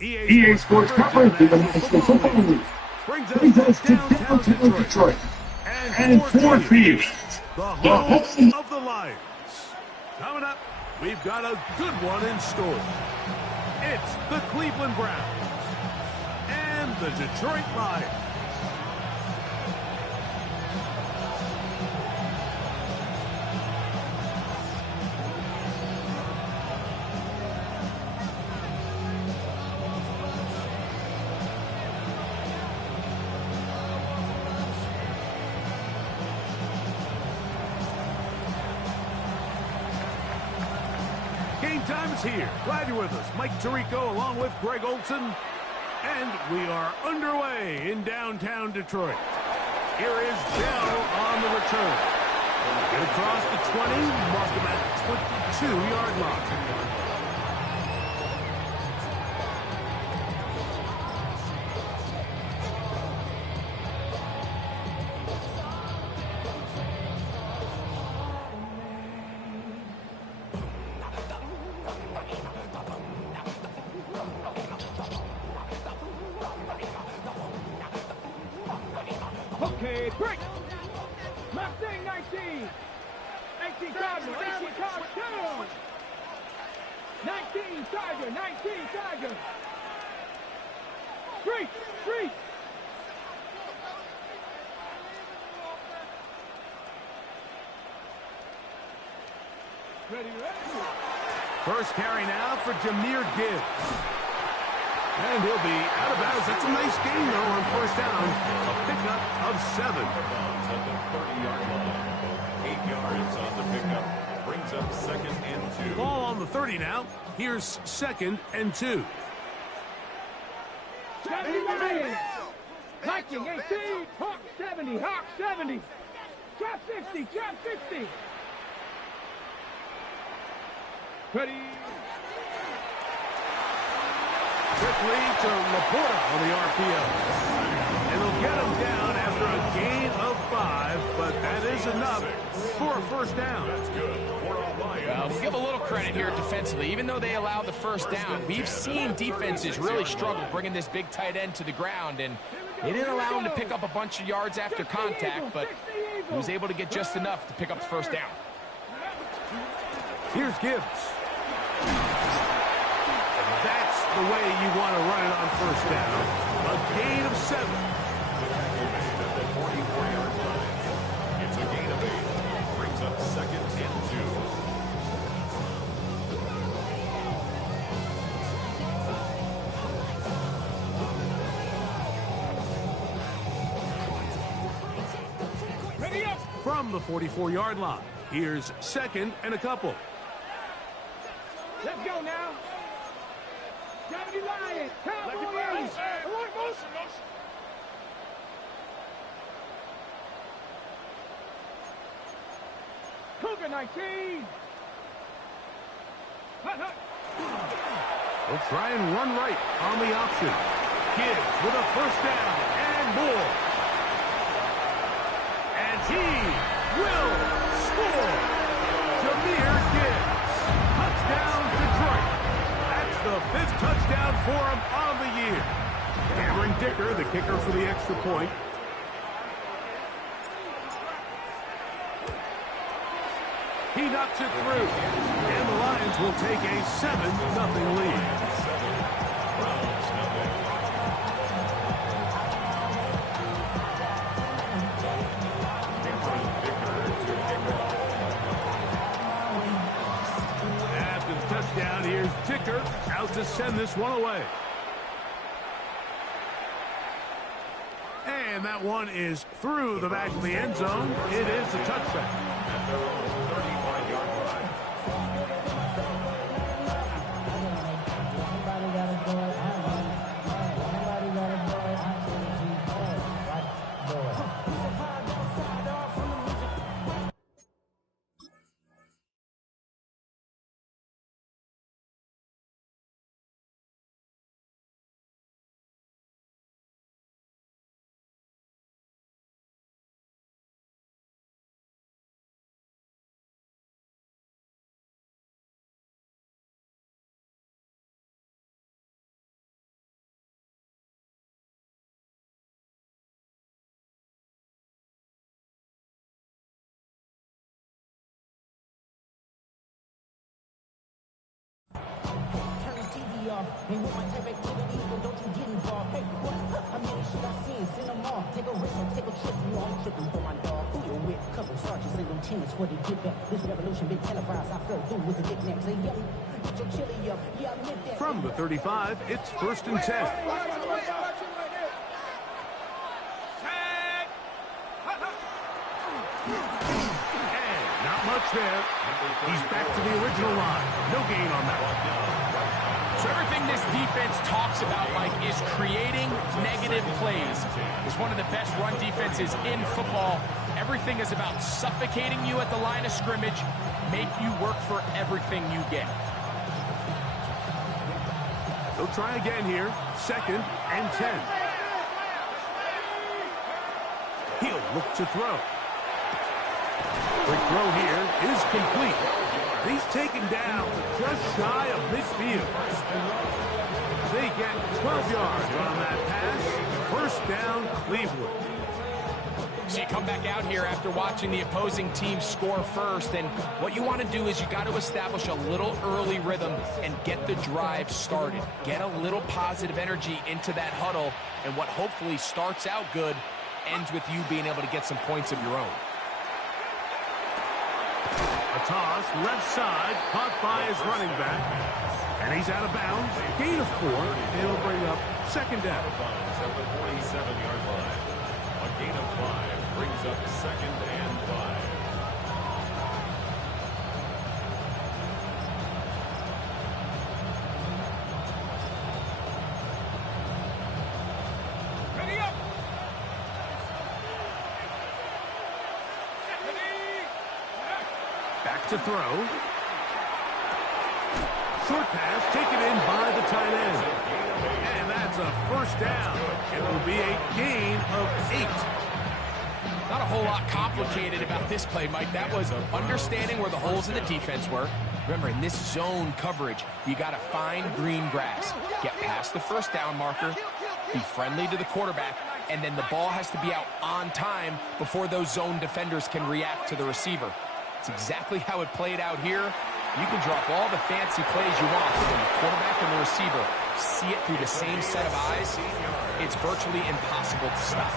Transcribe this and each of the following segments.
EA Sports coverage of the National Football League brings us to downtown Detroit and Ford Field, the home of the Lions. Coming up, we've got a good one in store. It's the Cleveland Browns and the Detroit Lions. Game time is here. Glad you're with us. Mike Tirico along with Greg Olson. And we are underway in downtown Detroit. Here is Bell on the return. Get across the 20, mark him at the 22-yard line. Okay, break. Mustang 19. 18 Tiger, 18 Tiger, 2. 19 Tiger, 19 Tiger. Street, street. Ready, ready. First carry now for Jahmyr Gibbs. And he'll be out of bounds. That's a nice gain, though, on first down. A pickup of 7. At the 30-yard line. 8 yards on the pickup. Brings up 2nd and 2. Ball on the 30 now. Here's 2nd and 2. 79. Viking 18. Hawk 70. Hawk 70. Trap 60. Trap 60. Ready. Quickly to Laporta on the RPO. It'll get him down after a gain of 5, but that is enough for a first down. That's good. We'll give a little credit here defensively. Even though they allowed the first down, we've seen defenses really struggle bringing this big tight end to the ground, and they didn't allow him to pick up a bunch of yards after contact, but he was able to get just enough to pick up the first down. Here's Gibbs. That's the way you want to run it on first down. A gain of 7. At the 44-yard line. It's a gain of 8. Brings up 2nd and 2. Ready up. From the 44-yard line, here's 2nd and a couple. Let's go now. Johnny Lions. Cowboys. Cougar 19. Hut, hut. We'll try and run right on the option. Gibbs with a first down and more. And he will score. Jahmyr Gibbs. Touchdown, Detroit. That's the 5th touchdown for him on the year. Cameron Dicker, the kicker for the extra point. He knocks it through. And the Lions will take a 7-0 lead. After the touchdown, here's Dicker out to send this one away. And that one is through the back of the end zone. It is a touchback. off. And with my type activities, well, don't you get involved. Hey, what? How many should I see? Send them off. Take a risk or take a trip. You all tripping for my dog. Who you with? Couple sergeants and lieutenants for the get back. This revolution been televised. I fell through with the knickknacks. Hey, yo, get your chili up. Yeah, I meant that. From the 35, it's 1st and 10. Not much there. He's back to the original line. No gain on that one. So everything this defense talks about, Mike, is creating negative plays. It's one of the best run defenses in football. Everything is about suffocating you at the line of scrimmage, make you work for everything you get. They'll try again here. 2nd and 10. He'll look to throw. Quick throw here is complete. He's taken down just shy of midfield. They get 12 yards on that pass. 1st down, Cleveland. So you come back out here after watching the opposing team score first, and what you want to do is you got to establish a little early rhythm and get the drive started. Get a little positive energy into that huddle, and what hopefully starts out good ends with you being able to get some points of your own. A toss, left side, caught by his running back. And he's out of bounds. Gain of 4. It'll bring up 2nd down. At the 47-yard line. A gain of 5 brings up 2nd and 5. Back to throw. Short pass taken in by the tight end. And that's a 1st down. It will be a gain of 8. Not a whole lot complicated about this play, Mike. That was understanding where the holes in the defense were. Remember, in this zone coverage, you got to find green grass. Get past the 1st down marker, be friendly to the quarterback, and then the ball has to be out on time before those zone defenders can react to the receiver. It's exactly how it played out here. You can drop all the fancy plays you want, but when the quarterback and the receiver see it through the same set of eyes, it's virtually impossible to stop.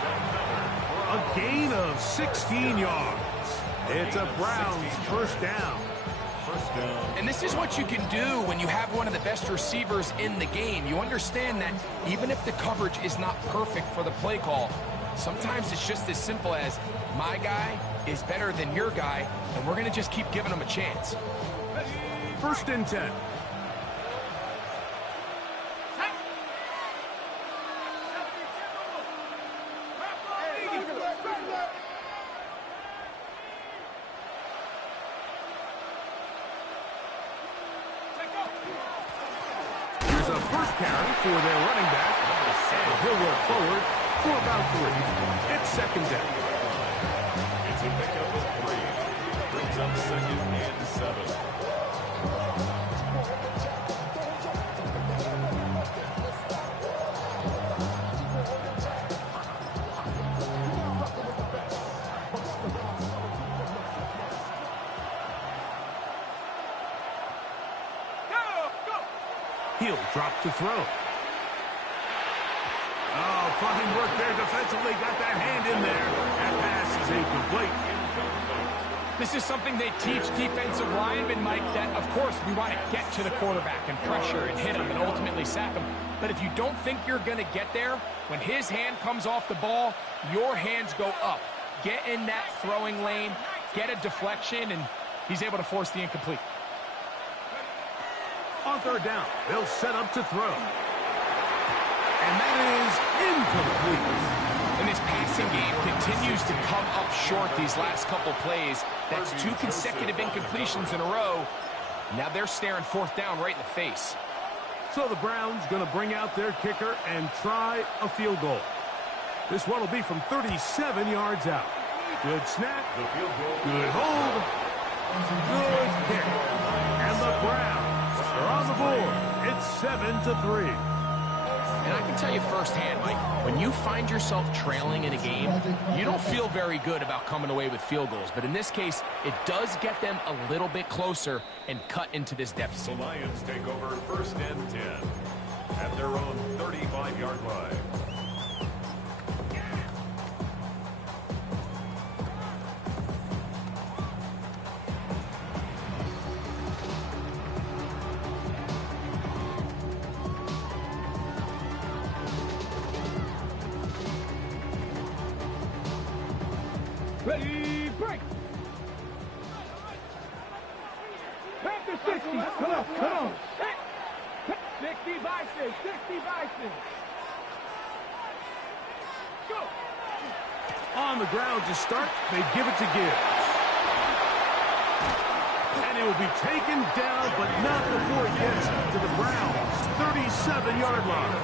A gain of 16 yards. It's a Browns 1st down. And this is what you can do when you have one of the best receivers in the game. You understand that even if the coverage is not perfect for the play call, sometimes it's just as simple as my guy is better than your guy, and we're going to just keep giving him a chance. 1st and 10. Here's a 1st carry for their running back, and he'll roll forward for about 3. It's 2nd down. It's a pickup of 3. Brings up 2nd and 7. He'll drop to throw. Oh, fine work there defensively. Got that hand in there. That pass is incomplete. This is something they teach defensive linemen, Mike, that, of course, we want to get to the quarterback and pressure and hit him and ultimately sack him. But if you don't think you're going to get there, when his hand comes off the ball, your hands go up. Get in that throwing lane, get a deflection, and he's able to force the incomplete. On 3rd down, they'll set up to throw. And that is incomplete. And this passing game continues to come up short these last couple plays. That's 2 consecutive incompletions in a row. Now they're staring 4th down right in the face. So the Browns going to bring out their kicker and try a field goal. This one will be from 37 yards out. Good snap. Good hold. Good kick. And the Browns are on the board. It's 7-3. And I can tell you firsthand, Mike, when you find yourself trailing in a game, you don't feel very good about coming away with field goals. But in this case, it does get them a little bit closer and cut into this deficit. The Lions take over 1st and 10. 25-yard line. Ready, break. Back to 60. Come on, come on. 60 by 6, 60 by 6. Go. On the ground to start, they give it to Gibbs. And it will be taken down, but not before it gets to the Browns' 37-yard line.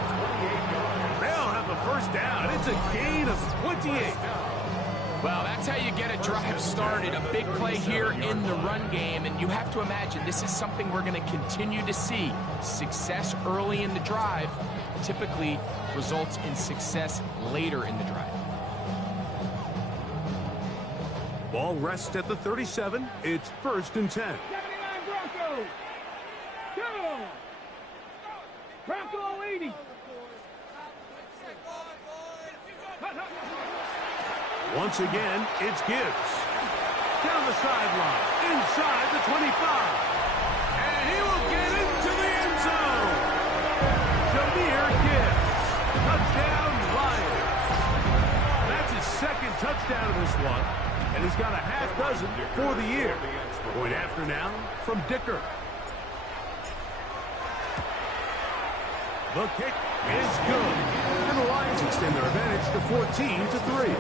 They'll have the first down. It's a gain of 28. Well, that's how you get a drive started. A big play here in the run game, and you have to imagine this is something we're going to continue to see. Success early in the drive typically results in success later in the drive. Ball rests at the 37. It's 1st and 10. 79 Broncos. Go. Bronco 80. Once again, it's Gibbs. Down the sideline, inside the 25. And he will get into the end zone. Jahmyr Gibbs. Touchdown, Lions. That's his second touchdown of this one. And he's got a half dozen for the year. Point after now from Dicker. The kick is good. And the Lions extend their advantage to 14-3.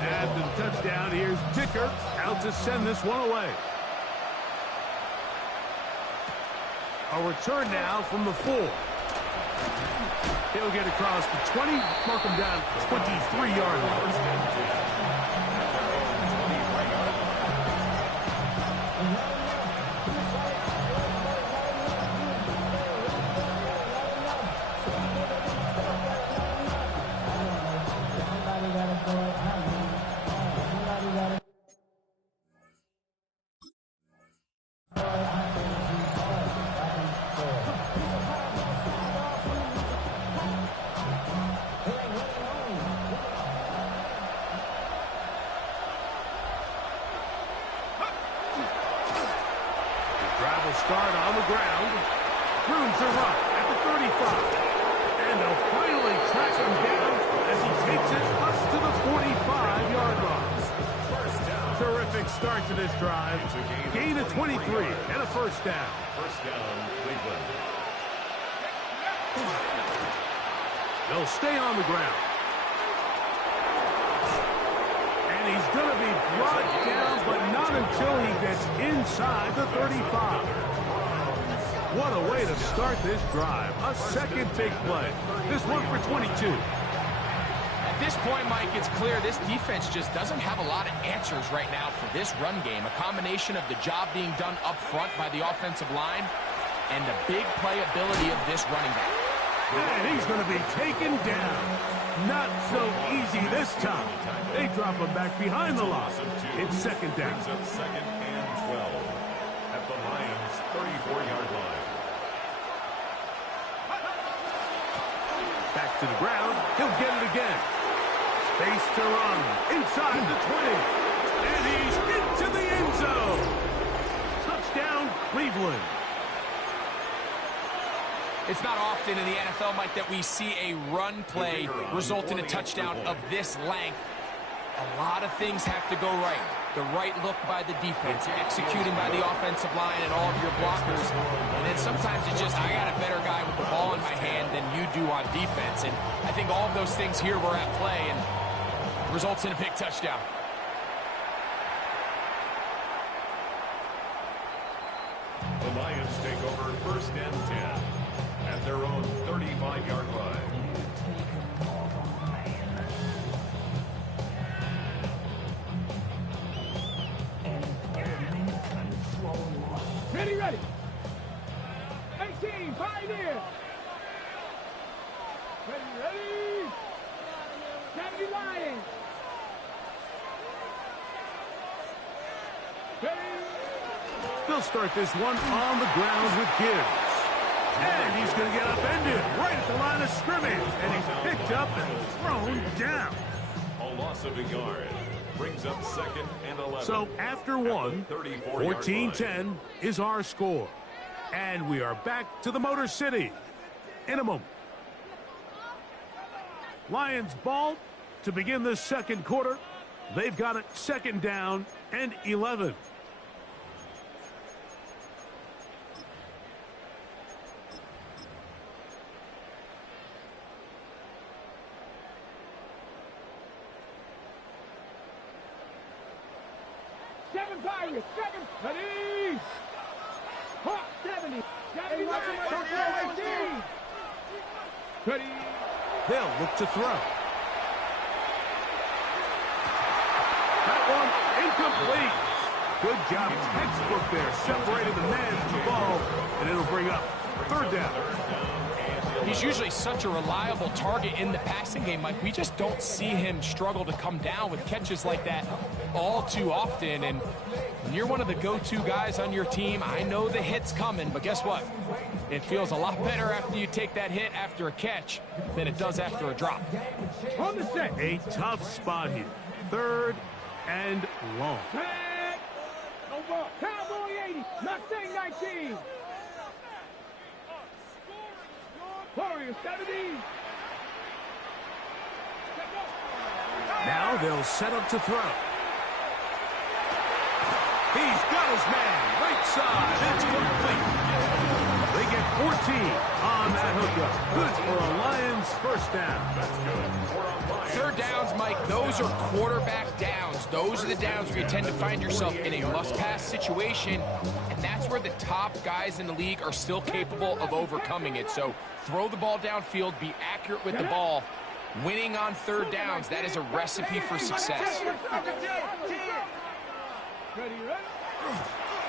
After the touchdown, here's Dicker out to send this one away. A return now from the 4. He'll get across the 20, mark him down 23-yard line. Start on the ground. Room to run at the 35. And they'll finally track him down as he takes it up to the 45-yard line. First down. Terrific start to this drive. Gain of 23 and a first down. First down, Cleveland. They'll stay on the ground. And he's going to be brought down, but not until he gets inside the 35. What a way to start this drive. A second big play. This one for 22. At this point, Mike, it's clear this defense just doesn't have a lot of answers right now for this run game. A combination of the job being done up front by the offensive line and the big playability of this running back. And he's going to be taken down. Not so easy this time. They drop him back behind the line. It's second down. Brings up 2nd and 12 at the Lions' 34-yard line. Back to the ground. He'll get it again. Space to run. Inside the 20. And he's into the end zone. Touchdown, Cleveland. It's not often in the NFL, Mike, that we see a run play result in a touchdown of this length. A lot of things have to go right. The right look by the defense, executing by the offensive line and all of your blockers. And then sometimes it's just, I got a better guy with the ball in my hand than you do on defense. And I think all of those things here were at play and results in a big touchdown. The Lions take over 1st and 10 at their own 35-yard line. Ready, ready. 18, pioneer. Ready. 70 Lions. The They'll start this one on the ground with Gibbs. And he's going to get upended right at the line of scrimmage. And he's picked up and thrown down. A loss of a yard. Brings up 2nd and 11. So after one, 14-10 is our score. And we are back to the Motor City in a moment. Lions ball to begin the second quarter. They've got it 2nd down and 11. Seven Pirates, 7, ready! Hawk 70, 70, ready! They'll look to throw. That one incomplete. Good job. Textbook there. Separated the man from the ball, and it'll bring up 3rd down. He's usually such a reliable target in the passing game, Mike. We just don't see him struggle to come down with catches like that all too often. And when you're one of the go-to guys on your team, I know the hit's coming, but guess what? It feels a lot better after you take that hit after a catch than it does after a drop. On the set. A tough spot here. 3rd and long. Back. No ball. Cowboy 80. Mustang 19. Warriors 70. Now they'll set up to throw. He's got his man. Right side. It's complete. They get 14 on that hookup. Good for a Lions 1st down. That's good for a Lions. 3rd downs, Mike, those are quarterback downs. Those are the downs where you tend to find yourself in a must-pass situation, and that's where the top guys in the league are still capable of overcoming it. So throw the ball downfield, be accurate with the ball. Winning on 3rd downs, that is a recipe for success.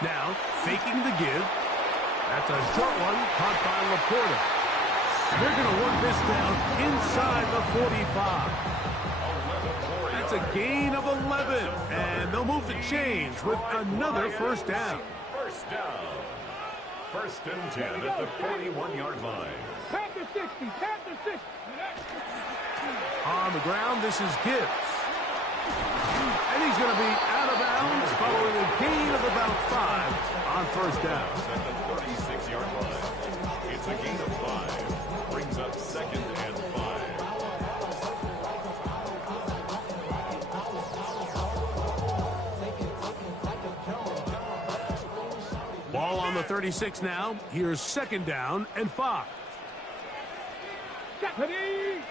Now, faking the give. That's a short one caught by Laporta. They're going to work this down inside the 45. That's a gain of 11, and they'll move the chains with another 1st down. 1st down. 1st and 10 at the 41-yard line. Panther 60, Panther 60. On the ground, this is Gibbs. And he's going to be out of bounds following a gain of about 5 on 1st down. At the 36-yard line. It's a gain of 5. Brings up 2nd and 5. Ball on the 36 now. Here's 2nd down and 5. Ready?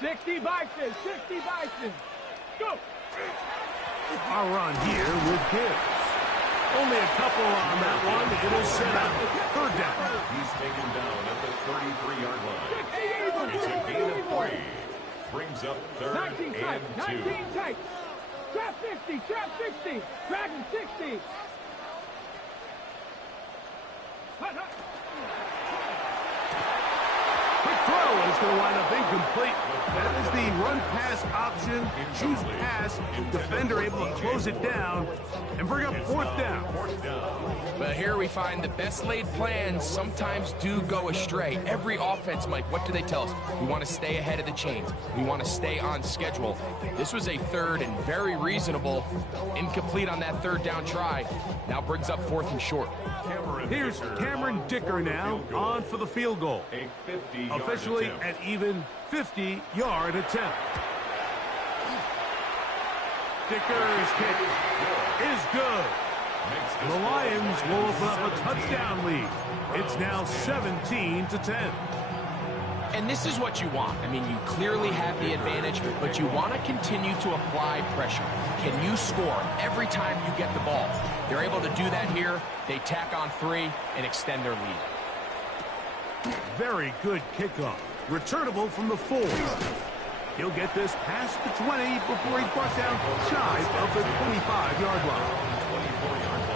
60 Bison, 60 Bison. Go! Our run here with Gibbs. Only a couple on that one. It'll set up 3rd down. He's taken down at the 33-yard line. It's a gain of 3. Brings up 3rd 19 tight, and 2. 19 tight. Trap 50, trap 60. Dragon 60. Hut, hut. Quick throw, and it's going to wind up incomplete. That is the run-pass option. Choose pass. Defender able to close it down and bring up 4th down. But here we find the best laid plans sometimes do go astray. Every offense, Mike, what do they tell us? We want to stay ahead of the chains. We want to stay on schedule. This was a 3rd and very reasonable. Incomplete on that 3rd down try. Now brings up 4th and short. Here's Cameron Dicker now on for the field goal. Officially an even 50-yard attempt. Dicker's kick is good. The Lions will open up a touchdown lead. It's now 17-10. And this is what you want. I mean, you clearly have the advantage, but you want to continue to apply pressure. Can you score every time you get the ball? They're able to do that here. They tack on 3 and extend their lead. Very good kickoff. Returnable from the 4. He'll get this past the 20 before he's brought down shy of the 25-yard line. 24-yard line.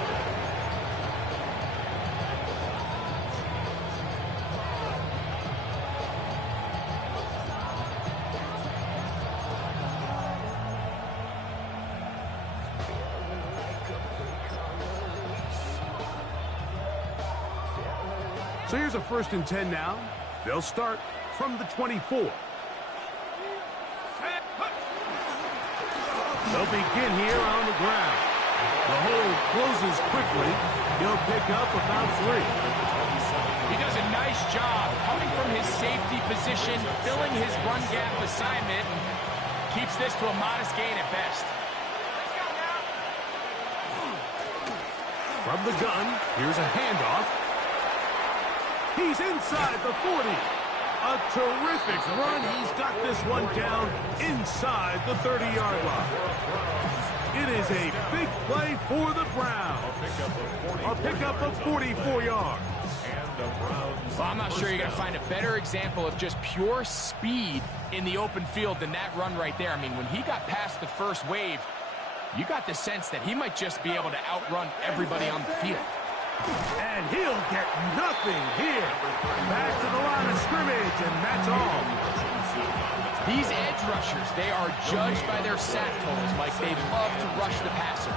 So here's a 1st and 10 now. They'll start from the 24. They'll begin here on the ground. The hole closes quickly. He'll pick up about 3. He does a nice job coming from his safety position, filling his run gap assignment, and keeps this to a modest gain at best. From the gun, here's a handoff. He's inside the 40. A terrific run. He's got this one down inside the 30-yard line. It is a big play for the Browns. A pickup of 44 yards. Well, I'm not sure you're going to find a better example of just pure speed in the open field than that run right there. I mean, when he got past the first wave, you got the sense that he might just be able to outrun everybody on the field. And he'll get nothing here. Back to the line of scrimmage, and that's all. These edge rushers, they are judged by their sack totals, Mike. They love to rush the passer.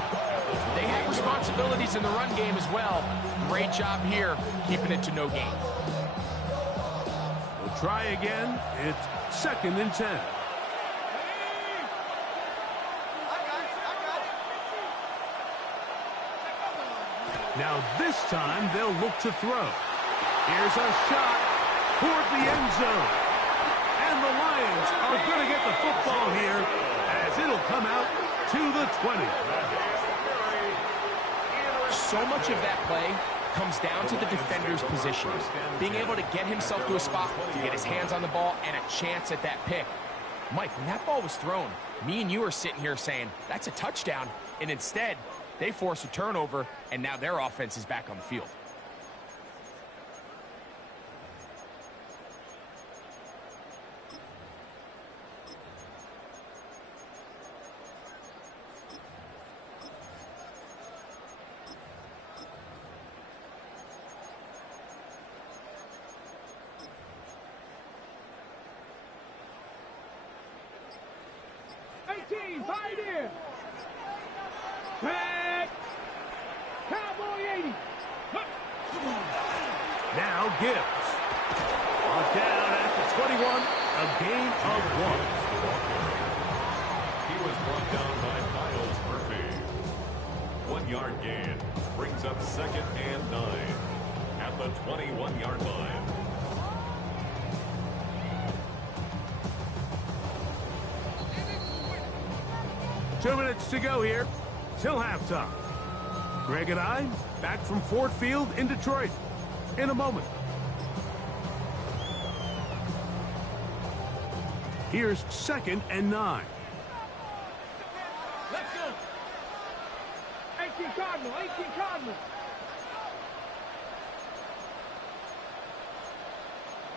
They have responsibilities in the run game as well. Great job here, keeping it to no gain. We'll try again. It's 2nd and 10. Now this time they'll look to throw. Here's a shot toward the end zone. And the Lions are going to get the football here as it'll come out to the 20. So much of that play comes down to the defender's positioning. Being able to get himself to a spot to get his hands on the ball and a chance at that pick. Mike, when that ball was thrown, me and you are sitting here saying, that's a touchdown. And instead, they force a turnover, and now their offense is back on the field. Pioneer! Back! Cowboy 80! Now Gibbs. Brought down at the 21, a gain of 1. He was brought down by Miles Murphy. 1-yard gain brings up 2nd and 9 at the 21-yard line. Two minutes to go here till halftime. Greg and I back from Ford Field in Detroit in a moment. Here's 2nd and 9. Let's go! 18 Cardinal, 18 Cardinal!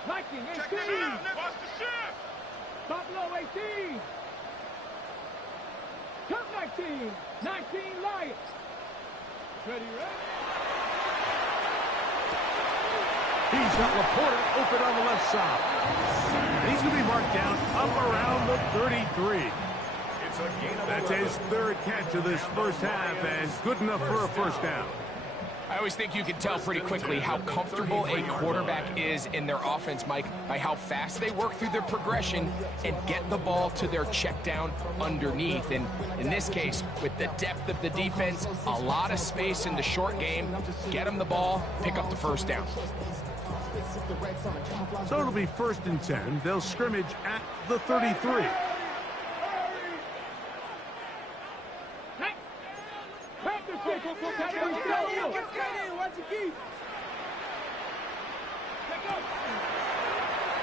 Viking, 18! Check this out, watch the shift! Buffalo, 18! Cup 19! 19 Lions! Ready, ready? He's got Laporta open on the left side. And he's going to be marked down up around the 33. It's a gain of That's 11. his 3rd catch of this first half, and good enough for a first down. I always think you can tell pretty quickly how comfortable a quarterback is in their offense, Mike, by how fast they work through their progression and get the ball to their check down underneath. And in this case, with the depth of the defense, a lot of space in the short game, get them the ball, pick up the first down. So it'll be 1st and 10. They'll scrimmage at the 33.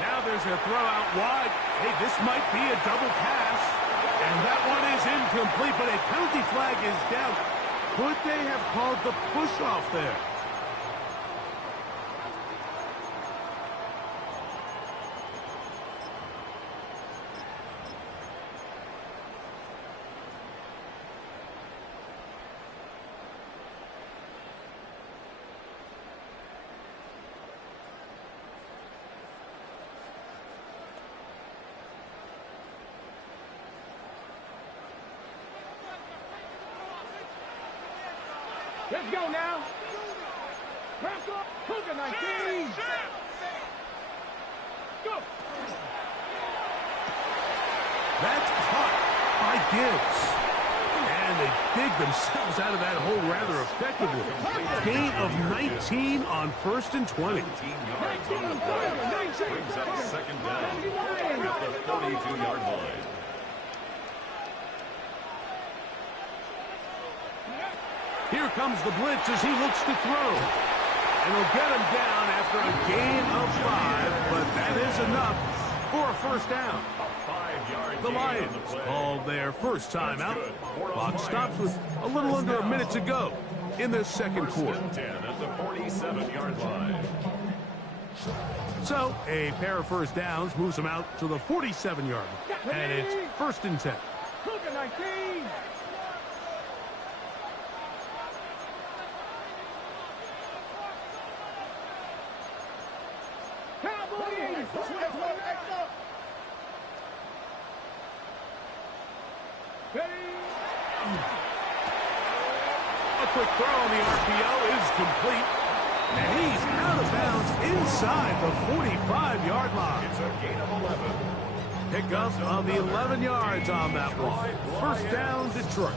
Now there's a throw out wide. Hey, this might be a double pass. And that one is incomplete, but a penalty flag is down. Could they have called the push-off there? Let's go now. Cougar 19. Go. That's caught by Gibbs. And they dig themselves out of that hole rather effectively. Gain of 19 on 1st and 20. 19 yards on the play. Brings up second down at the 42-yard line. Here comes the blitz as he looks to throw. And he'll get him down after a gain of 5, but that is enough for a first down. The Lions called their first timeout. Clock stops with a little under a minute to go in this second quarter. 10 at the 47-yard line. So a pair of first downs moves them out to the 47-yard. And it's 1st and 10. Cougar 19. A quick throw on the RPO is complete. And he's out of bounds inside the 45-yard line. It's a gain of 11. Pickup of 11 yards on that one. First down, Detroit.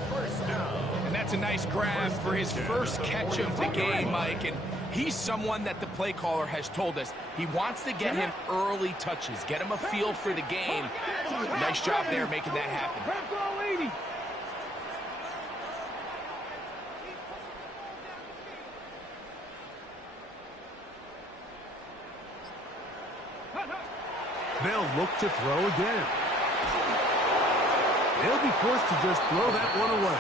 And that's a nice grab for his first catch of the game, Mike. And he's someone that the play caller has told us he wants to get him early touches, get him a feel for the game. Nice job there making that happen. They'll look to throw again. They'll be forced to just throw that one away.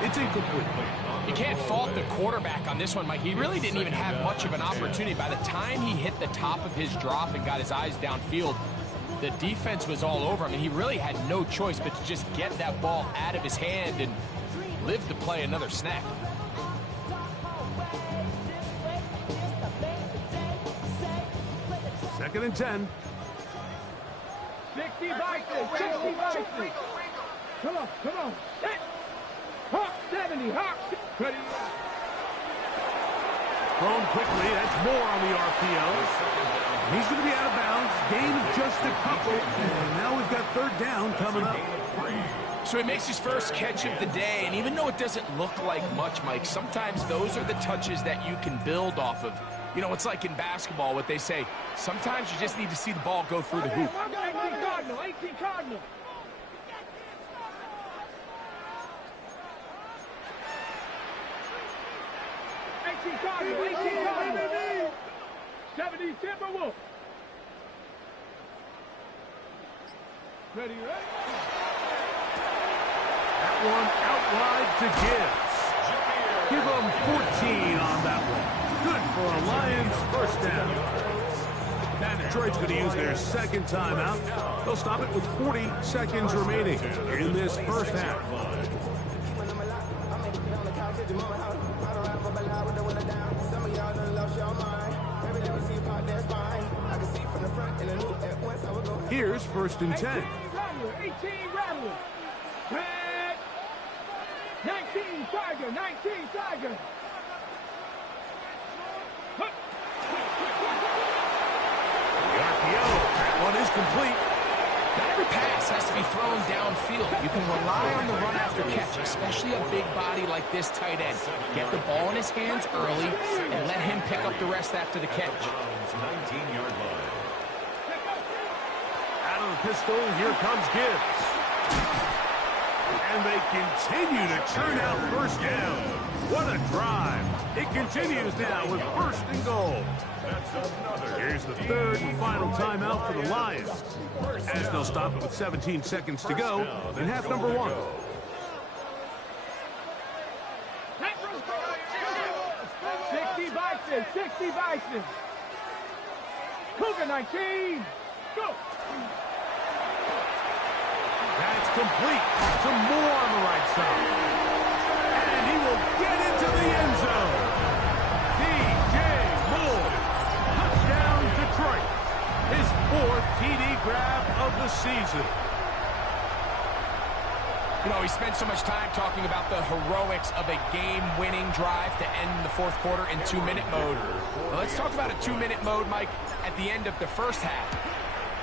It's incomplete. You can't fault the quarterback on this one, Mike. He really didn't even have much of an opportunity. By the time he hit the top of his drop and got his eyes downfield, the defense was all over him, and he really had no choice but to just get that ball out of his hand and live to play another snap. Second and 10. 60 Vikings, 60 Vikings. Come on, come on. Hawk 70, Hawk. Ready. Thrown quickly, that's more on the RPO. He's going to be out of bounds, gain of just a couple, and now we've got third down coming up. So he makes his first catch of the day, and even though it doesn't look like much, Mike, sometimes those are the touches that you can build off of. You know, it's like in basketball, what they say, sometimes you just need to see the ball go through the hoop. 18 Cardinal, 18 Cardinal. Cardinal, 18 Cardinal. 70 Timberwolf. Ready, right? That one out wide to Gibbs. Give him 14 on that one. Good for a Lions first down. Now Detroit's going to use their second timeout. They'll stop it with 40 seconds remaining in this first half. Here's 1st and 10. 18 Rattler. 19 Tiger, 19 Tiger. The RPO, that one is complete. Not every pass has to be thrown downfield. You can rely on the run after catch, especially a big body like this tight end. Get the ball in his hands early and let him pick up the rest after the catch. 19-yard line. Out of the pistol, here comes Gibbs. And they continue to churn out first down. What a drive. It continues now with 1st and goal. Here's the third and final timeout for the Lions, as they'll stop it with 17 seconds to go in half number 1. 60 Bison, 60 Bison. Cougar 19. Go. That's complete. Some more on the right side. And he will get into the end zone. DJ Moore. Touchdown, Detroit. His 4th TD grab of the season. You know, we spent so much time talking about the heroics of a game-winning drive to end the fourth quarter in 2-minute mode. Well, let's talk about a 2-minute mode, Mike, at the end of the first half.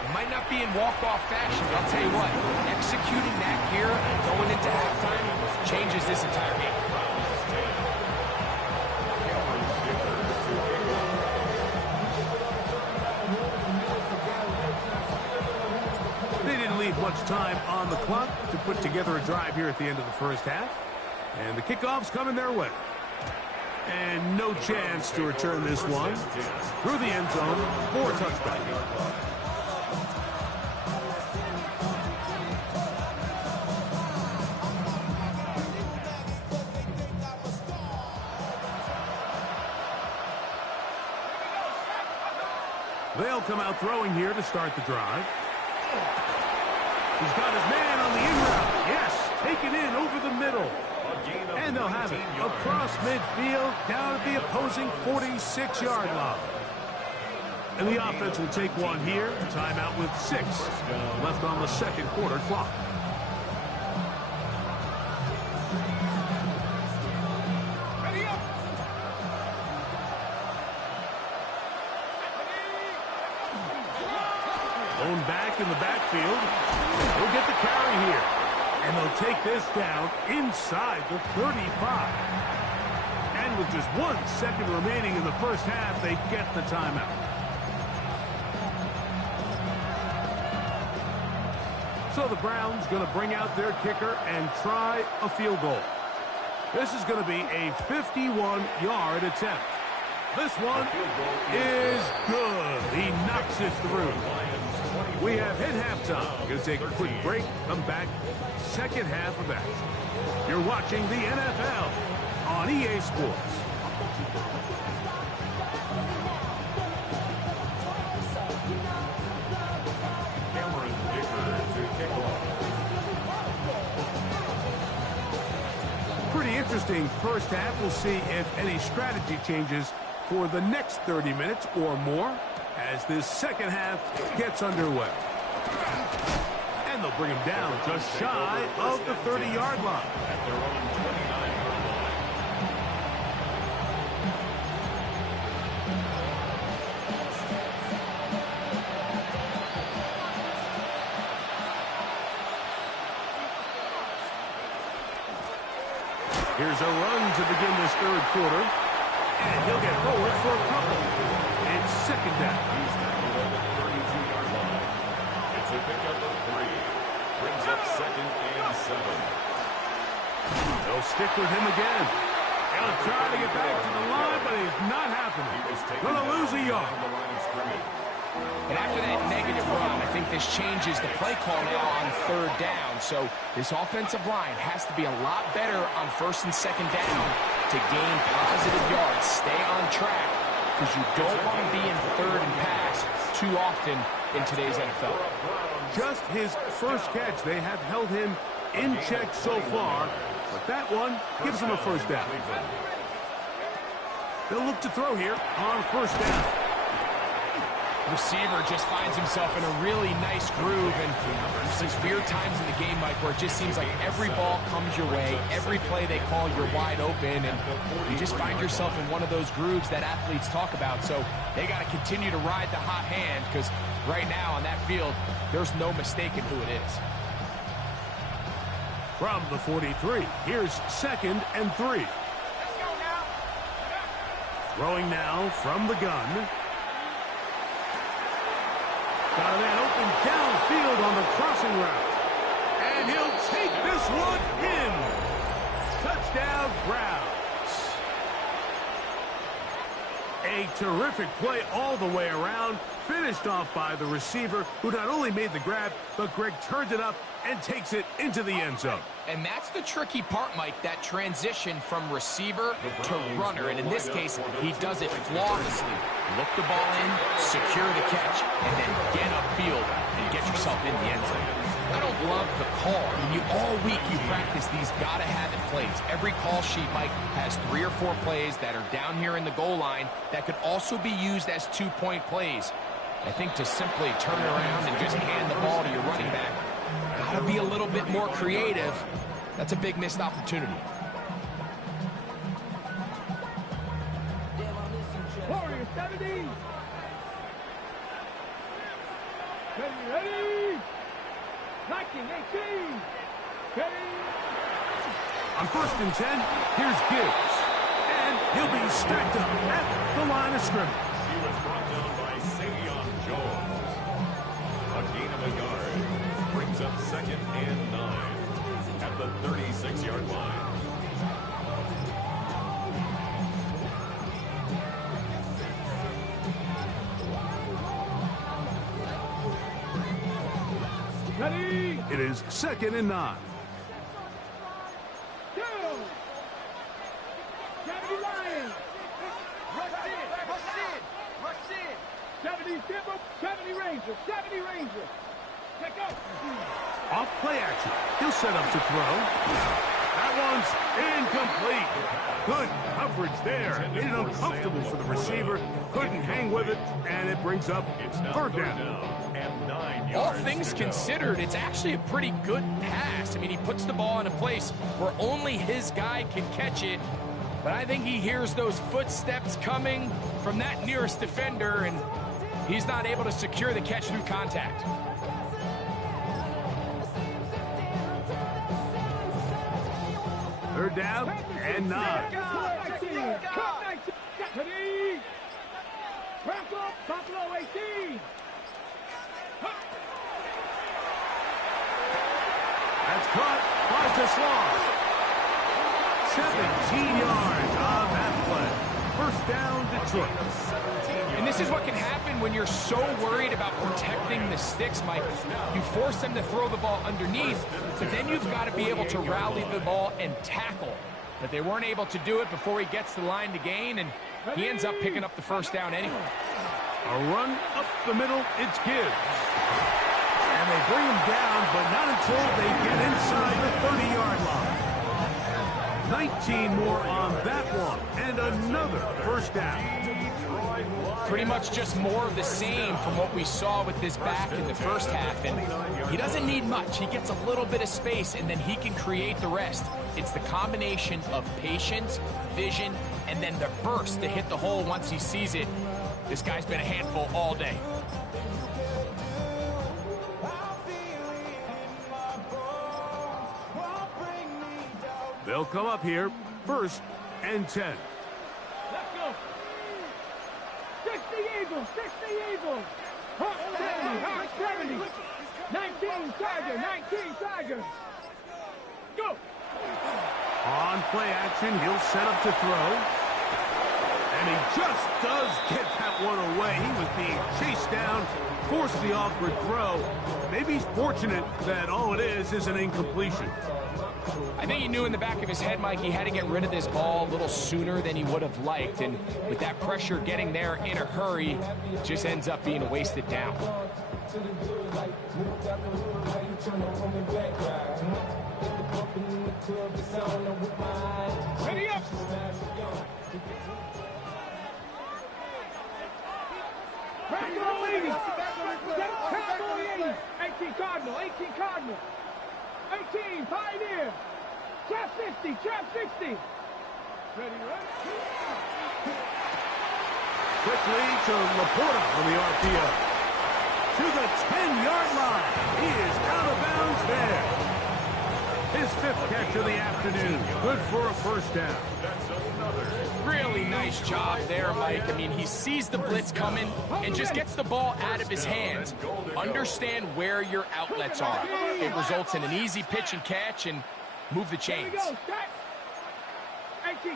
It might not be in walk-off fashion, but I'll tell you what, executing that here going into halftime changes this entire game. They didn't leave much time on the clock to put together a drive here at the end of the first half. And the kickoff's coming their way. And no chance to return this one through the end zone for a touchback. They'll come out throwing here to start the drive. He's got his man on the in route. Yes, taken in over the middle. And they'll have it across midfield down at the opposing 46-yard line. And the offense will take one here. Timeout with 6 left on the second quarter clock. Thrown back in the backfield. He'll get the carry here. And they'll take this down inside the 35. And with just 1 second remaining in the first half, they get the timeout. So the Browns going to bring out their kicker and try a field goal. This is going to be a 51-yard attempt. This one is good. He knocks it through. We have hit halftime. Going to take a quick break. Come back. Second half of action. You're watching the NFL on EA Sports. Pretty interesting first half. We'll see if any strategy changes for the next 30 minutes or more as this second half gets underway. And they'll bring him down just shy of the 30-yard line. At their own 29-yard line. Here's a run to begin this third quarter. And he'll get forward for a couple. It's second down. He's tackled at the 32-yard line. It's a pickup of 3. Brings up second and 7. They'll stick with him again. He'll try to get back to the line, but it's not happening. Going to lose a yard. And after that negative run, I think this changes the play call now on third down. So this offensive line has to be a lot better on first and second down to gain positive yards. Stay on track because you don't want to be in third and pass too often in today's NFL. Just his first catch. They have held him in check so far, but that one gives him a first down. They'll look to throw here on first down. Receiver just finds himself in a really nice groove, and there's these weird times in the game, Mike, where it just seems like every ball comes your way, every play they call, you're wide open, and you just find yourself in one of those grooves that athletes talk about. So they got to continue to ride the hot hand, because right now on that field, there's no mistaking who it is. From the 43, here's second and 3. Throwing now from the gun. Got a man open downfield on the crossing route. And he'll take this one in. Touchdown, Browns. A terrific play all the way around. Finished off by the receiver, who not only made the grab, but Greg turned it up and takes it into the end zone. And that's the tricky part, Mike, that transition from receiver to runner. And in this case, he does it flawlessly. Look the ball in, secure the catch, and then get upfield and get yourself in the end zone. I don't love the call. I mean, all week you practice these gotta-have-it plays. Every call sheet, Mike, has 3 or 4 plays that are down here in the goal line that could also be used as 2-point plays. I think to simply turn around and just hand the ball to your running back, gotta be a little bit more creative. That's a big missed opportunity. Warriors 70. Ready. Viking 18. Ready. On 1st and 10, here's Gibbs. And he'll be stacked up at the line of scrimmage. He was brought down by Savion Jones. A gain of a yard brings up 2nd and 9 at the 36-yard line. Ready. It is 2nd and 9. Go. 70 Lions. Rush in. 70 Timber. 70 Rangers. 70 Rangers. Check out. Off play action. He'll set up to throw. That one's incomplete. Good coverage there. Made it uncomfortable for the receiver. Couldn't hang with it, and it brings up third down. And 9 yards. All things considered, it's actually a pretty good pass. I mean, he puts the ball in a place where only his guy can catch it. But I think he hears those footsteps coming from that nearest defender, and he's not able to secure the catch through contact. Third down and 9. Ready. Buffalo 18. That's caught. Buys a slot. 17 yards on that play. First down, Detroit. And this is what can happen when you're so worried about protecting the sticks, Mike. You force them to throw the ball underneath, but then you've got to be able to rally the ball and tackle. But they weren't able to do it before he gets the line to gain, and he ends up picking up the first down anyway. A run up the middle, it's Gibbs. And they bring him down, but not until they get inside the 30-yard line. 19 more on that one, and another first down. Pretty much just more of the same from what we saw with this back in the first half. And he doesn't need much. He gets a little bit of space, and then he can create the rest. It's the combination of patience, vision, and then the burst to hit the hole once he sees it. This guy's been a handful all day. They'll come up here, 1st and 10. Let's go. 60 Eagles. Hawk 70. 19 Tiger. Go. On play action, he'll set up to throw. And he just does get that one away. He was being chased down, forced the awkward throw. Maybe he's fortunate that all it is an incompletion. I think he knew in the back of his head, Mike, he had to get rid of this ball a little sooner than he would have liked. And with that pressure getting there in a hurry, it just ends up being a wasted down. Ready up. Cowboy 80. 18 Cardinal. 18 Pioneer. Trap 60. Ready. Quickly to Laporta on the RPO. To the 10-yard line. He is out of bounds there. His 5th catch of the afternoon. Good for a first down. Really nice job there, Mike. I mean, he sees the blitz coming and just gets the ball out of his hands. Understand where your outlets are. It results in an easy pitch and catch and move the chains. 18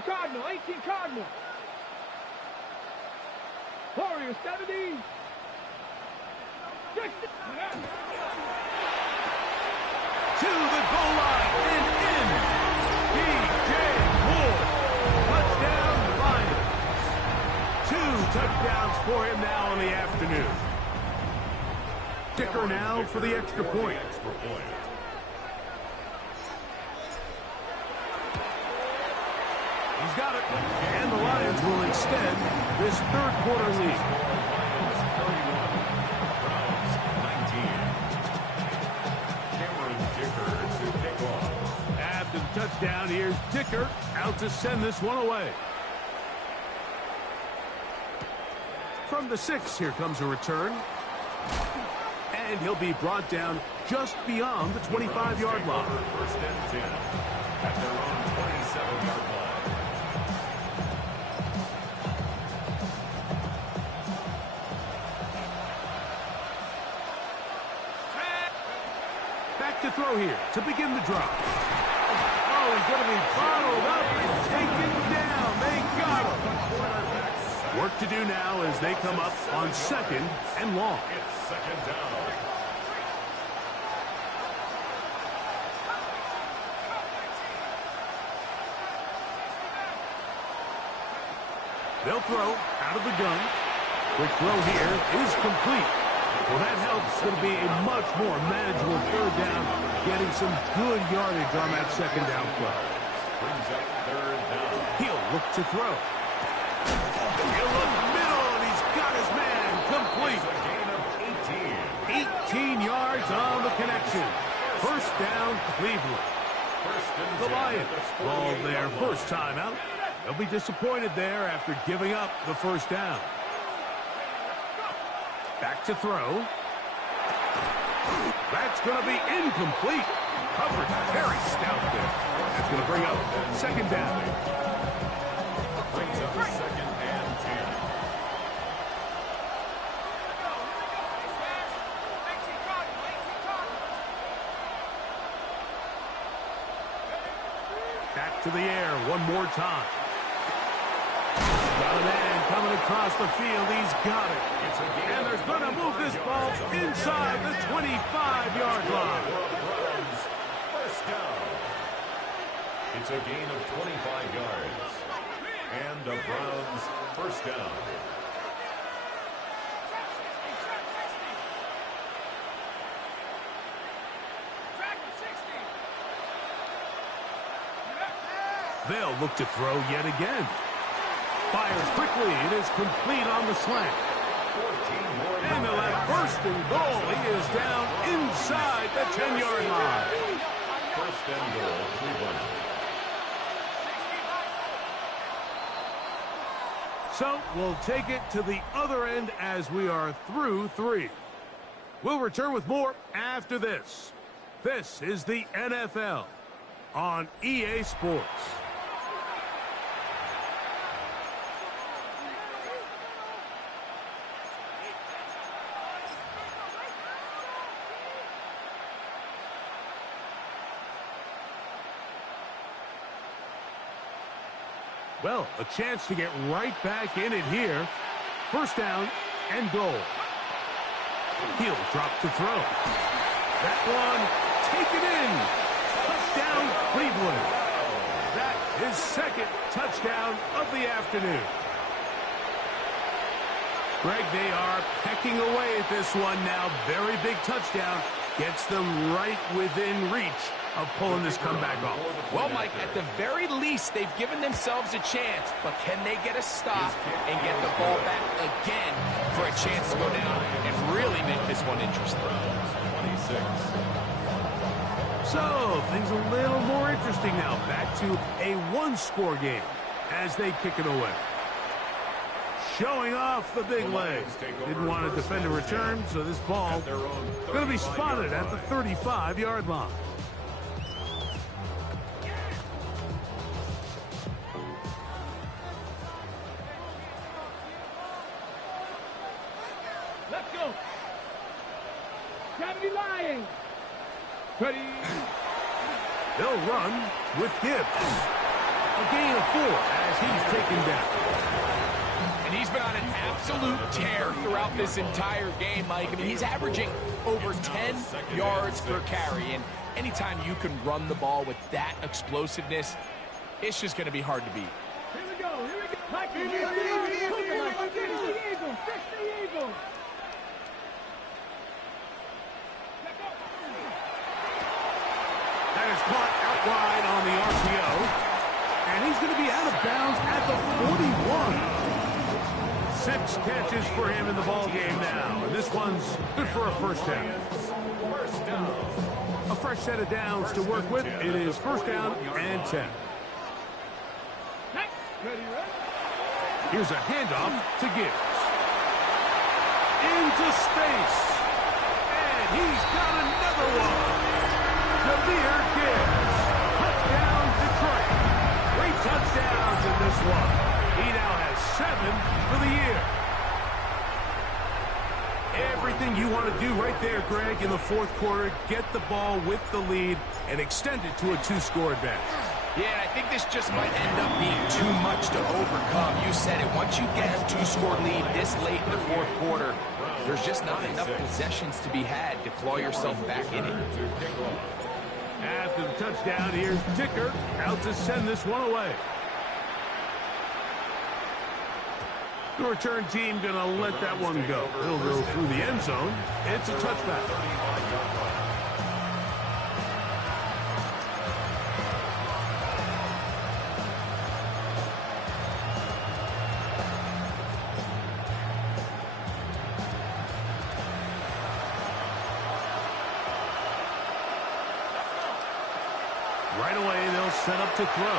Cardinal. Warriors 70. 60. To the goal line and in. DJ Moore. Touchdown, Lions. 2 touchdowns for him now in the afternoon. Kicker now for the extra point. He's got it. And the Lions will extend this 3rd quarter lead. After the touchdown, here's Dicker out to send this one away. From the 6, here comes a return. And he'll be brought down just beyond the 25-yard line. First and 10 at their own 27-yard line. Back to throw here to begin the drop. Oh, he's going to be bottled up and taken down. They got him. Work to do now as they come up on 2nd and long. It's 2nd down. They'll throw out of the gun. Quick throw here is complete. Well, that helps. It's going to be a much more manageable 3rd down, getting some good yardage on that 2nd down play. Brings up 3rd down. He'll look to throw. He'll look middle, and he's got his man complete. It's a gain of 18. 18 yards on the connection. 1st down, Cleveland. First and The 10 Lions at the called 48-yard their line. first time out. They'll be disappointed there after giving up the 1st down. Back to throw. That's going to be incomplete. Coverage very stout there. That's going to bring up 2nd down. Brings up 2nd and 10. Back to the air one more time. Got a man coming across the field. He's got it. And they're going to move this ball inside the 25-yard line. First down. It's a gain of 25 yards. And the Browns first down. They'll look to throw yet again. Fires quickly. It is complete on the slant. 14 more. And they'll have 1st and goal. He is down inside the 10-yard line. First and goal, Cleveland. So we'll take it to the other end as we are through 3. We'll return with more after this. This is the NFL on EA Sports. Well, a chance to get right back in it here. 1st down and goal. He'll drop to throw. That one taken in. Touchdown, Cleveland. That is 2nd touchdown of the afternoon. Greg, they are pecking away at this one now. Very big touchdown. Gets them right within reach of pulling this comeback off. Well, Mike, at the very least, they've given themselves a chance, but can they get a stop and get the ball back again for a chance to go down and really make this one interesting? 26. So, things a little more interesting now. Back to a 1-score game as they kick it away. Showing off the big legs. Didn't want to defend a return, so this ball going to be spotted at the 35-yard line. Let's go. Gotta be lying. Ready. They'll run with Gibbs. A gain of 4 as he's taken down. And he's been on an absolute tear throughout this entire game, Mike. I mean, he's averaging over 10 yards per carry. And anytime you can run the ball with that explosiveness, it's just going to be hard to beat. Here we go. Here we go. Mike, here we go. Fix the eagle. Fix the eagle. That is caught out wide on the RPO. And he's going to be out of bounds at the 41. 6 catches for him in the ball game now. And this one's good for a 1st down. First down. A A fresh set of downs to work with. It is first down and 10. Here's a handoff to Gibbs. Into space. And he's got another one. Jameer Gibbs. Touchdown, Detroit. 3 touchdowns in this one. He now has 7 for the year. Everything you want to do right there, Greg, in the fourth quarter. Get the ball with the lead and extend it to a 2-score advantage. Yeah, and I think this just might end up being too much to overcome. You said it. Once you get a 2-score lead this late in the fourth quarter, there's just not enough possessions to be had to claw yourself back in it. After the touchdown, here's Dicker out to send this one away. The return team going to let that one go. It'll go through the end zone. It's a touchback. Right away, they'll set up to throw.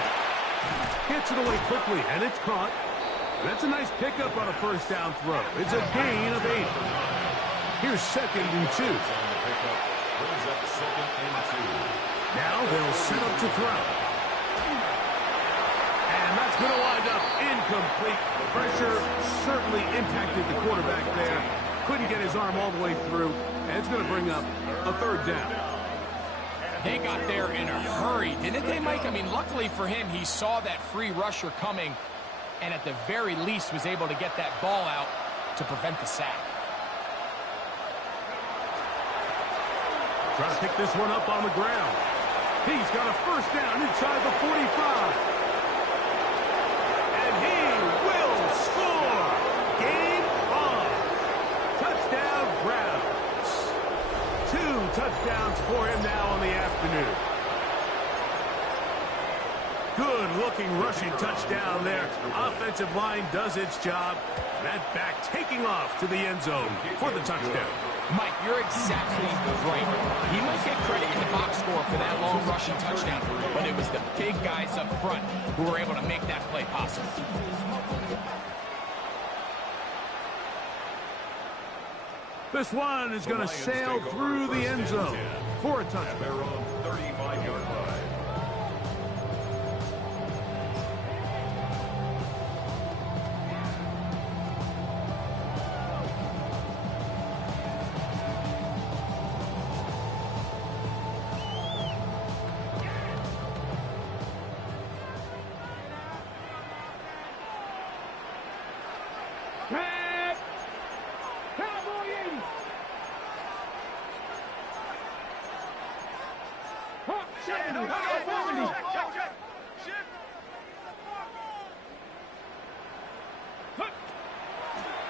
Gets it away quickly, and it's caught. That's a nice pickup on a first down throw. It's a gain of 8. Here's 2nd and 2. Now they'll set up to throw. And that's going to wind up incomplete. Pressure certainly impacted the quarterback there. Couldn't get his arm all the way through. And it's going to bring up a 3rd down. They got there in a hurry, didn't they, Mike? I mean, luckily for him, he saw that free rusher coming, and at the very least was able to get that ball out to prevent the sack. Trying to pick this one up on the ground. He's got a first down inside the 45. And he will score. Game on. Touchdown, Browns. 2 touchdowns for him now on the afternoon. Good-looking rushing touchdown there. Offensive line does its job. That back taking off to the end zone for the touchdown. Mike, you're exactly right. He might get credit in the box score for that long rushing touchdown, but it was the big guys up front who were able to make that play possible. This one is going to sail through the end zone for a touchdown. Their own 35-yard line.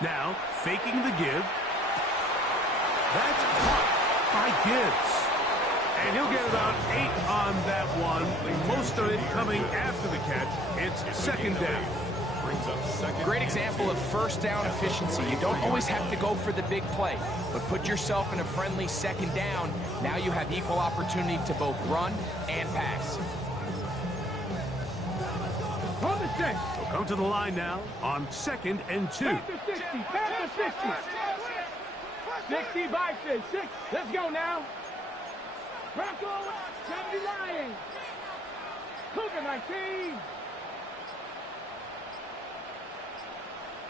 Now, faking the give. That's caught by Gibbs. And he'll get about 8 on that one. Most of it coming after the catch. It's 2nd down. Great example of first down efficiency. You don't always have to go for the big play, but put yourself in a friendly 2nd down. Now you have equal opportunity to both run and pass. We'll come to the line now on 2nd and 2. Back to 60. Back to 60. 60 by 6. Let's go now. Bronco, 70 Lions. Cougar 19.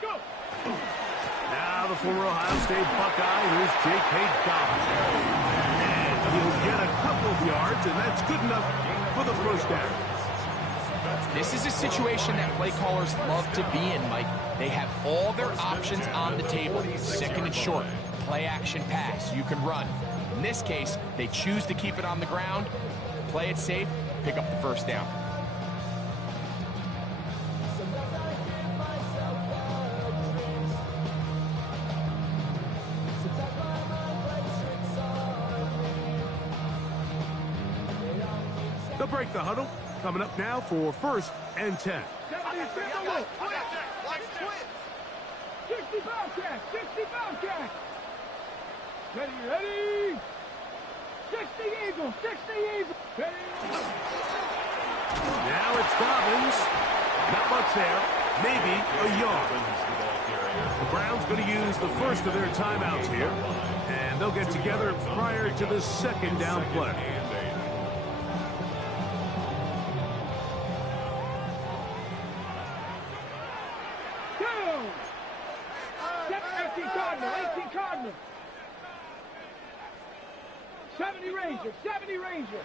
Go. Now the former Ohio State Buckeye, here's J.K. Dobbins. And he'll get a couple of yards, and that's good enough for the first down. This is a situation that play callers love to be in, Mike. They have all their options on the table. 2nd and short, play action pass, you can run. In this case, they choose to keep it on the ground, play it safe, pick up the first down. They'll break the huddle. Coming up now for 1st and 10. 60 Bobcat. 60 Bobcat. Ready. 60 Eagles, 60 Eagles. Now it's Dobbins. Not much there. Maybe a yard. The Browns going to use the first of their timeouts here. And they'll get together prior to the second down play. Down. 18 Cardinal, 18 Cardinal. 70 Ranger, 70 Ranger.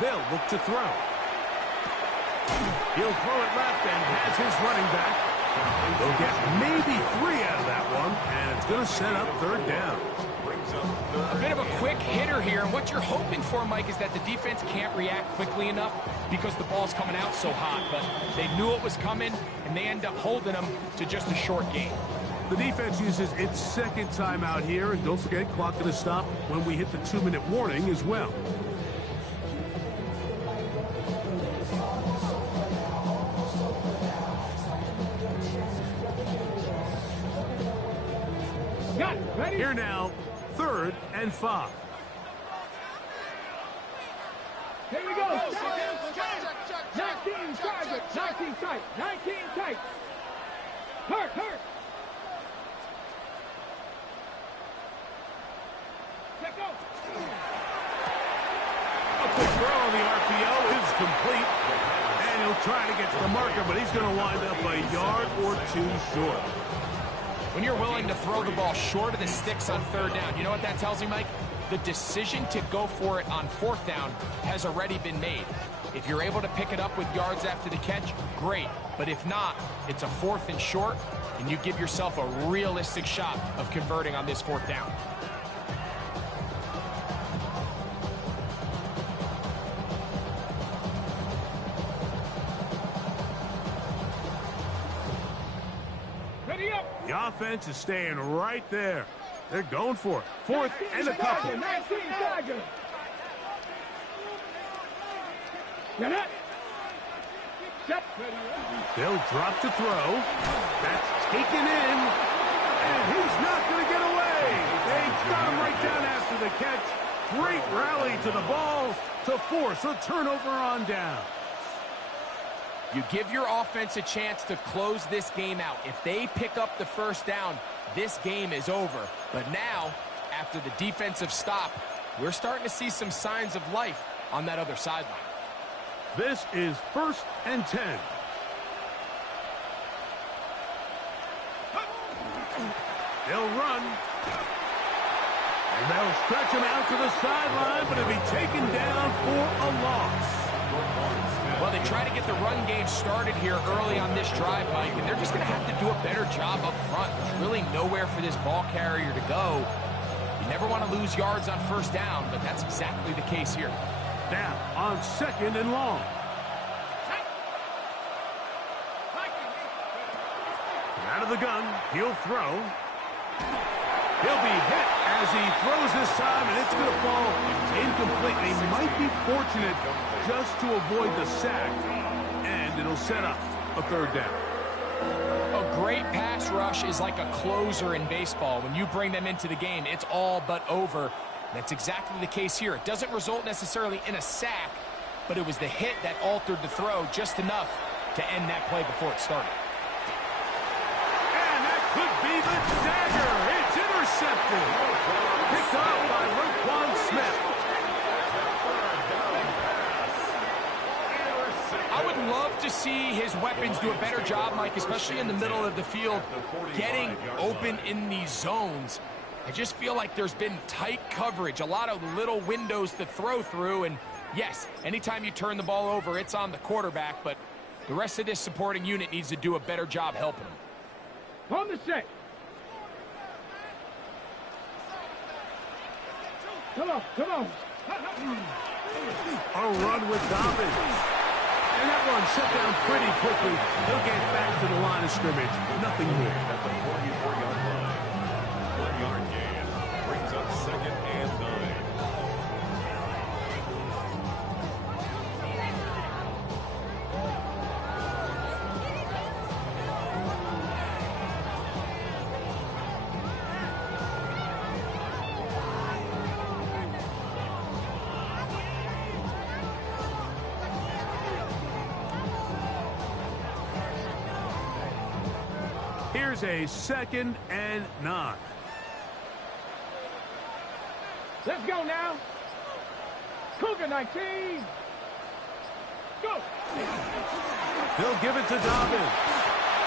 They'll look to throw. He'll throw it left and has his running back. They'll get maybe 3 out of that one, and it's going to set up third down. A bit of a quick hitter here, and what you're hoping for, Mike, is that the defense can't react quickly enough because the ball's coming out so hot, but they knew it was coming, and they end up holding them to just a short game. The defense uses its second timeout here, and don't forget, clock going to stop when we hit the 2-minute warning as well. Got it, ready? Here now, 3rd and 5. Here we go. 19 target, 19 tight, 19 tight. Hurt. Check go. A quick throw on the RPO is complete. And he'll try to get to the marker, but he's going to wind up a yard or 2 short. When you're willing to throw the ball short of the sticks on 3rd down, you know what that tells me, Mike? The decision to go for it on 4th down has already been made. If you're able to pick it up with yards after the catch, great. But if not, it's a 4th and short, and you give yourself a realistic shot of converting on this 4th down. Ready up. The offense is staying right there. They're going for it. 4th and a couple. 19 target. Get it. Set. They'll drop to throw. That's taken in. And he's not going to get away. They got him right down after the catch. Great rally to the ball to force a turnover on down. You give your offense a chance to close this game out. If they pick up the 1st down, this game is over. But now, after the defensive stop, we're starting to see some signs of life on that other sideline. This is 1st and 10. They'll run. And they'll stretch him out to the sideline, but he'll be taken down for a loss. Well, they try to get the run game started here early on this drive, Mike, and they're just going to have to do a better job up front. There's really nowhere for this ball carrier to go. You never want to lose yards on 1st down, but that's exactly the case here. Now on 2nd and long. Out of the gun, he'll throw. He'll be hit as he throws this time, and it's going to fall incomplete. They might be fortunate just to avoid the sack, and it'll set up a 3rd down. A great pass rush is like a closer in baseball. When you bring them into the game, it's all but over. That's exactly the case here. It doesn't result necessarily in a sack, but it was the hit that altered the throw just enough to end that play before it started. And that could be the dagger. It's intercepted. Picked up by Roquan Smith. I would love to see his weapons do a better job, Mike, especially in the middle of the field, getting open in these zones. I just feel like there's been tight coverage, a lot of little windows to throw through, and yes, anytime you turn the ball over, it's on the quarterback, but the rest of this supporting unit needs to do a better job helping him. On the set. Come on. A run with Dobbins. And that one shut down pretty quickly. He'll get back to the line of scrimmage. Nothing more. At the 44-yard line. 1-yard gain brings up 2nd and 9. Here's a 2nd and 9. Let's go now. Cougar 19. Go. They'll give it to Dobbins.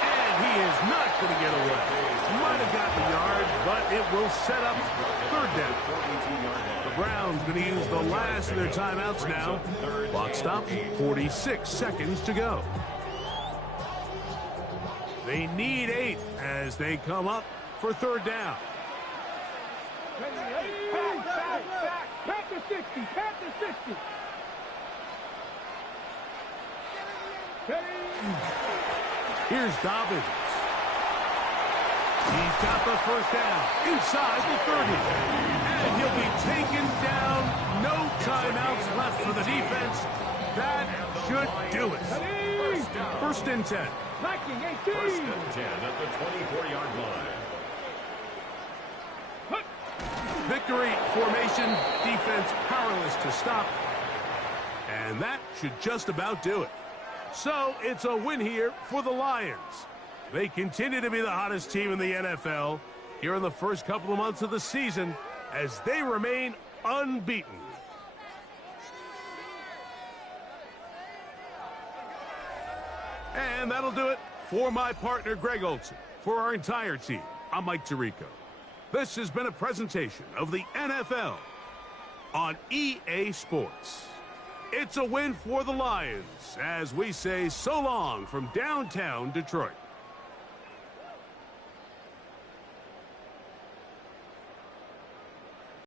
And he is not going to get away. Might have got the yard, but it will set up 3rd down. The Browns going to use the last of their timeouts now. Clock stops, 46 seconds to go. They need 8 as they come up for 3rd down. Back to 60. Back to 60. Here's Dobbins. He's got the 1st down inside the 30. And he'll be taken down. No timeouts left for the defense. That should do it. 1st and 10. 1st and 10 at the 24-yard line. Victory formation, defense powerless to stop. And that should just about do it. So it's a win here for the Lions. They continue to be the hottest team in the NFL here in the first couple of months of the season as they remain unbeaten. And that'll do it for my partner, Greg Olson. For our entire team, I'm Mike Tirico. This has been a presentation of the NFL on EA Sports. It's a win for the Lions as we say so long from downtown Detroit.